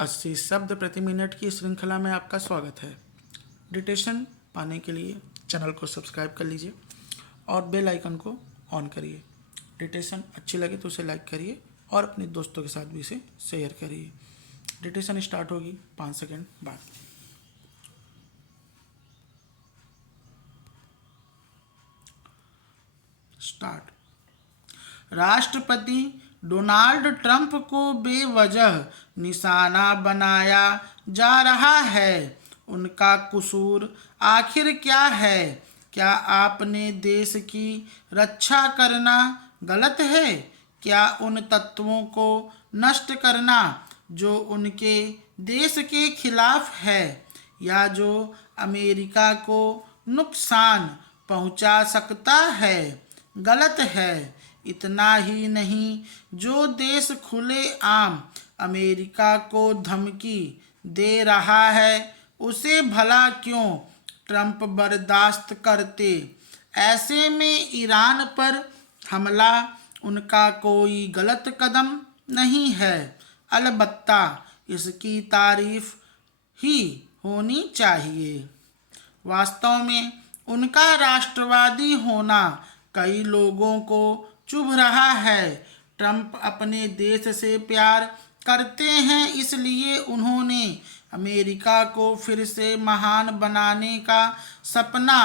80 शब्द प्रति मिनट की श्रृंखला में आपका स्वागत है। डिटेशन पाने के लिए चैनल को सब्सक्राइब कर लीजिए और बेल आइकन को ऑन करिए। डिटेशन अच्छी लगे तो उसे लाइक करिए और अपने दोस्तों के साथ भी इसे शेयर करिए। डिटेशन स्टार्ट होगी 5 सेकंड बाद। स्टार्ट। राष्ट्रपति डोनाल्ड ट्रंप को बेवजह निशाना बनाया जा रहा है। उनका कसूर आखिर क्या है? क्या आपने देश की रक्षा करना गलत है? क्या उन तत्वों को नष्ट करना जो उनके देश के खिलाफ है या जो अमेरिका को नुकसान पहुंचा सकता है गलत है? इतना ही नहीं, जो देश खुले आम अमेरिका को धमकी दे रहा है उसे भला क्यों ट्रंप बर्दाश्त करते? ऐसे में ईरान पर हमला उनका कोई गलत कदम नहीं है, अलबत्ता इसकी तारीफ ही होनी चाहिए। वास्तव में उनका राष्ट्रवादी होना कई लोगों को चुभ रहा है। ट्रंप अपने देश से प्यार करते हैं, इसलिए उन्होंने अमेरिका को फिर से महान बनाने का सपना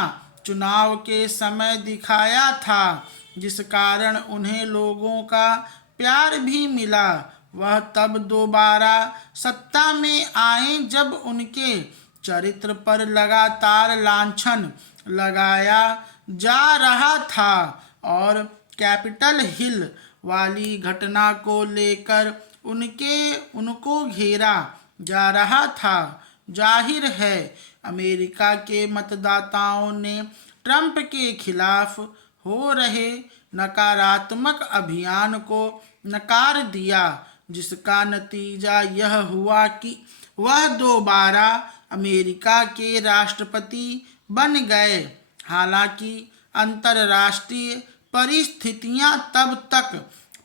चुनाव के समय दिखाया था, जिस कारण उन्हें लोगों का प्यार भी मिला। वह तब दोबारा सत्ता में आए जब उनके चरित्र पर लगातार लांछन लगाया जा रहा था और कैपिटल हिल वाली घटना को लेकर उनको घेरा जा रहा था। जाहिर है अमेरिका के मतदाताओं ने ट्रंप के खिलाफ हो रहे नकारात्मक अभियान को नकार दिया, जिसका नतीजा यह हुआ कि वह दोबारा अमेरिका के राष्ट्रपति बन गए। हालांकि अंतर्राष्ट्रीय परिस्थितियां तब तक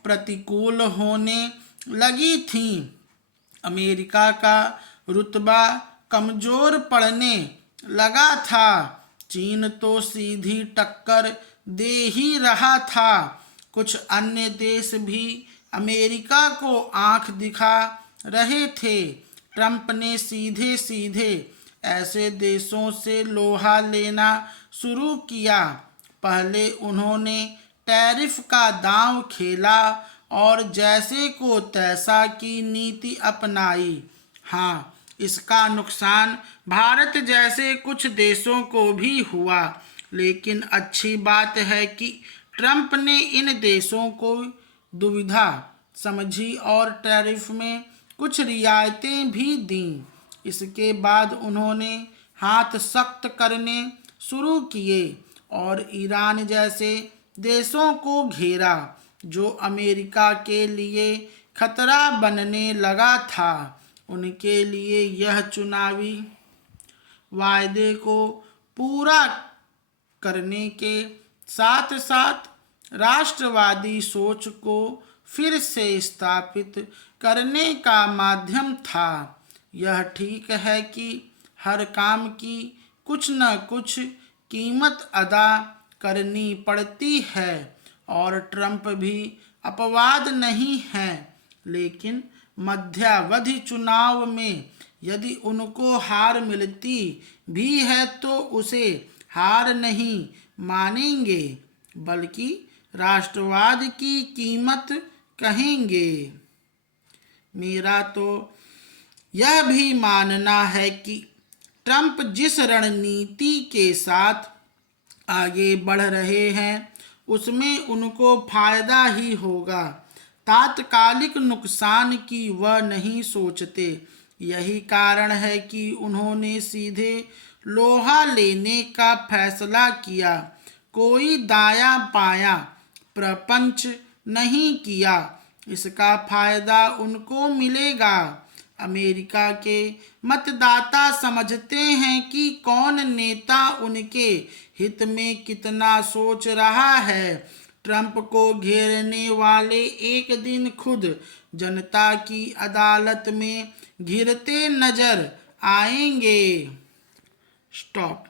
प्रतिकूल होने लगी थीं। अमेरिका का रुतबा कमजोर पड़ने लगा था। चीन तो सीधी टक्कर दे ही रहा था। कुछ अन्य देश भी अमेरिका को आंख दिखा रहे थे। ट्रंप ने सीधे सीधे ऐसे देशों से लोहा लेना शुरू किया। पहले उन्होंने टैरिफ का दांव खेला और जैसे को तैसा की नीति अपनाई। हाँ, इसका नुकसान भारत जैसे कुछ देशों को भी हुआ, लेकिन अच्छी बात है कि ट्रंप ने इन देशों को दुविधा समझी और टैरिफ में कुछ रियायतें भी दीं। इसके बाद उन्होंने हाथ सख्त करने शुरू किए और ईरान जैसे देशों को घेरा, जो अमेरिका के लिए खतरा बनने लगा था। उनके लिए यह चुनावी वायदे को पूरा करने के साथ साथ राष्ट्रवादी सोच को फिर से स्थापित करने का माध्यम था। यह ठीक है कि हर काम की कुछ न कुछ कीमत अदा करनी पड़ती है और ट्रंप भी अपवाद नहीं है, लेकिन मध्यावधि चुनाव में यदि उनको हार मिलती भी है तो उसे हार नहीं मानेंगे, बल्कि राष्ट्रवाद की कीमत कहेंगे। मेरा तो यह भी मानना है कि ट्रंप जिस रणनीति के साथ आगे बढ़ रहे हैं उसमें उनको फायदा ही होगा। तात्कालिक नुकसान की वह नहीं सोचते। यही कारण है कि उन्होंने सीधे लोहा लेने का फैसला किया। कोई दाया पाया प्रपंच नहीं किया। इसका फायदा उनको मिलेगा। अमेरिका के मतदाता समझते हैं कि कौन नेता उनके हित में कितना सोच रहा है। ट्रंप को घेरने वाले एक दिन खुद जनता की अदालत में घिरते नजर आएंगे। स्टॉप।